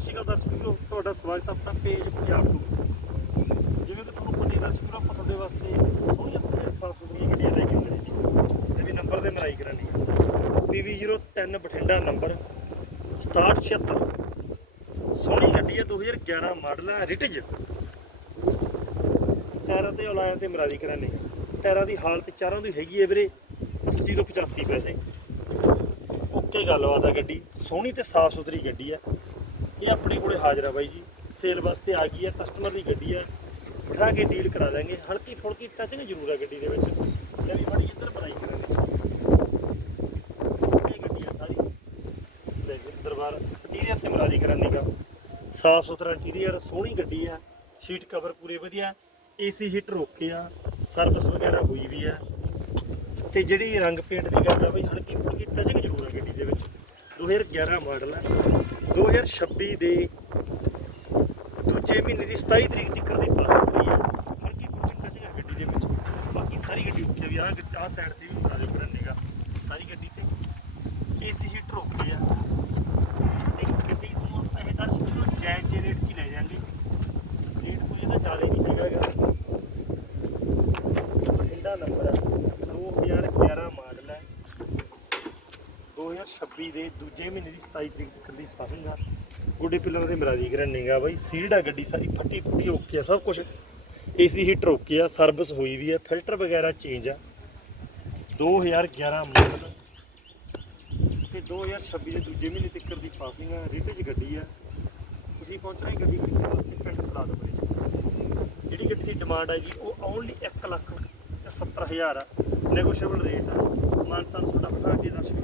ਸਤਿ ਸ਼੍ਰੀ ਅਕਾਲ ਦਰਸ਼ਕ ਵੀਰੋ, ਤੁਹਾਡਾ ਸਵਾਗਤ ਹੈ ਆਪਣਾ ਪੇਜ ਪੰਜਾਬ ਤੋਂ। ਜਿਵੇਂ ਕਿ ਤੁਹਾਨੂੰ ਪਤਾ ਹੀ ਦਰਸ਼ਕ ਵੀਰੋ, ਆਪਾਂ ਤੁਹਾਡੇ ਵਾਸਤੇ ਸੋਹਣੀਆਂ ਤੇ ਸਾਫ਼ ਸੁਥਰੀਆਂ ਗੱਡੀਆਂ ਲੈ ਕੇ ਆਏ ਜੀ। ਤੇ ਵੀ ਨੰਬਰ ਤੇ ਮਰਾਈ ਕਰਾਂਗੇ PV03 ਬਠਿੰਡਾ ਨੰਬਰ 6776 ਸੋਹਣੀ ਗੱਡੀ ਹੈ 2011 ਮਾਡਲ ਹੈ, ਰਿਟਜ। ਟਾਇਰਾਂ ਤੇ ਔਲਾਇਆ ਤੇ ਮਰਾਈ ਕਰਾਂਗੇ ਟਾਇਰਾਂ ਦੀ ਹਾਲਤ ਚਾਰਾਂ ਦੀ ਹੈਗੀ ਹੈ ਵੀਰੇ 80 ਤੋਂ 85 ਪੈਸੇ। ਓਕੇ ਗੱਲਬਾਤ ਆ ਗੱਡੀ, ਸੋਹਣੀ ਤੇ ਸਾਫ਼ ਸੁਥਰੀ ਗੱਡੀ ਹੈ। ਇਹ ਆਪਣੇ ਕੋਲੇ ਹਾਜ਼ਰ ਆ ਬਾਈ ਜੀ। ਸੇਲ ਵਾਸਤੇ ਆ ਗਈ ਹੈ ਕਸਟਮਰ ਦੀ ਗੱਡੀ ਹੈ ਬਿਠਾ ਕੇ ਡੀਲ ਕਰਾ ਦਾਂਗੇ। ਹਲਕੀ ਫੁਲਕੀ ਟਚਿੰਗ ਜ਼ਰੂਰ ਹੈ ਗੱਡੀ ਦੇ ਵਿੱਚ। ਲੈ ਵੀ ਮਾੜੀ ਇੱਧਰ ਬਣਾਈ ਕਰਾਂਗੇ। ਇਹ ਗੱਡੀ ਆ ਸਾਰੀ। ਲੈ ਜੀ, ਦਰਬਾਰ ਇੰਟੀਰੀਅਰ ਤੇ ਮਰਾਜੀ ਕਰਾਂਗੇ ਸਾਫ਼ ਸੁਥਰਾ ਇੰਟੀਰੀਅਰ ਸੋਹਣੀ ਗੱਡੀ ਆ। ਸ਼ੀਟ ਕਵਰ ਪੂਰੇ ਵਧੀਆ। ਏਸੀ ਹੀਟਰ ਓਕੇ ਆ। ਸਰਵਿਸ ਵਗੈਰਾ ਹੋਈ ਵੀ ਆ। ਤੇ ਜਿਹੜੀ ਰੰਗ ਪੇਂਟ ਦੀ ਗੱਲ ਆ ਬਈ, ਹਲਕੀ ਫੁਲਕੀ ਟਚਿੰਗ ਜ਼ਰੂਰ ਹੈ ਗੱਡੀ ਦੇ ਵਿੱਚ। 2011 ਮਾਡਲ ਹੈ 2026 ਦੇ ਦੂਜੇ ਮਹੀਨੇ ਦੀ 27 ਤਰੀਕ ਤੱਕ ਦੀ ਪਾਸ ਹੋਈ ਆ। ਹਲਕੀ ਫੁਲਕੀ ਟਚਿੰਗ ਆ ਗੱਡੀ ਦੇ ਵਿੱਚ। ਬਾਕੀ ਸਾਰੀ ਗੱਡੀ ਓਕੇ ਵੀ ਆ ਆ ਸਾਈਡ ਤੇ ਵੀ ਬਣਾ ਦਿਓ ਕਰਨ ਨੀਗਾ ਸਾਰੀ ਗੱਡੀ ਤੇ ਏਸੀ ਹੀਟਰ ਓਕੇ ਆ ਤੇ ਗੱਡੀ ਨੂੰ ਇਹ ਦਰਸ਼ਕ ਚਲੋ ਜਾਇਜ਼ ਜੇ ਰੇਟ 'ਚ ਹੀ ਲੈ ਜਾਾਂਗੇ ਰੇਟ ਕੋਈ ਇਹਦਾ ਜ਼ਿਆਦਾ ਨਹੀਂ ਹੈਗਾ ਹੈਗਾ ਬਠਿੰਡਾ ਨੰਬਰ ਹੈ 2011 ਮਾਡਲ ਹੈ 2026 ਦੇ ਦੂਜੇ ਮਹੀਨੇ ਦੀ 27 ਤਰੀਕ ਤੱਕ ਦੀ ਪਾਸਿੰਗਾ ਗੁੱਡੇ ਪਿੱਲਰ ਦੇ ਮਰਾਜੀ ਕਰਨੇਗਾ ਬਾਈ ਸੀਟ ਆ ਗੱਡੀ ਸਾਰੀ, ਫੱਟੀ ਫੁੱਟੀ ਓਕੇ ਆ, ਸਭ ਕੁਝ ਏਸੀ ਹੀਟਰ ਓਕੇ ਆ ਸਰਵਿਸ ਹੋਈ ਵੀ ਹੈ ਫਿਲਟਰ ਵਗੈਰਾ ਚੇਂਜ ਆ। 2011 ਮਾਡਲ ਤੇ 2026 ਦੇ ਦੂਜੇ ਮਹੀਨੇ ਤੱਕ ਦੀ ਪਾਸਿੰਗ ਆ ਰਿਟ 'ਚ ਗੱਡੀ ਆ। ਤੁਸੀਂ ਪਹੁੰਚਣਾ ਗੱਡੀ ਖਰੀਦਣ ਵਾਸਤੇ ਪਿੰਡ ਸਲਾਦਪੁਰੇ 'ਚ ਜਿਹੜੀ ਗੱਡੀ ਦੀ ਡਿਮਾਂਡ ਹੈ ਜੀ, ਉਹ ਓਨਲੀ 1 ਲੱਖ ਤੇ 70000 ਆ। ਨੈਗੋਸ਼ੀਏਬਲ ਰੇਟ ਆ। ਮਾਨਤਾਨ ਤੁਹਾਡਾ ਬਿਠਾ ਕੇ ਦਰਸ਼ਕ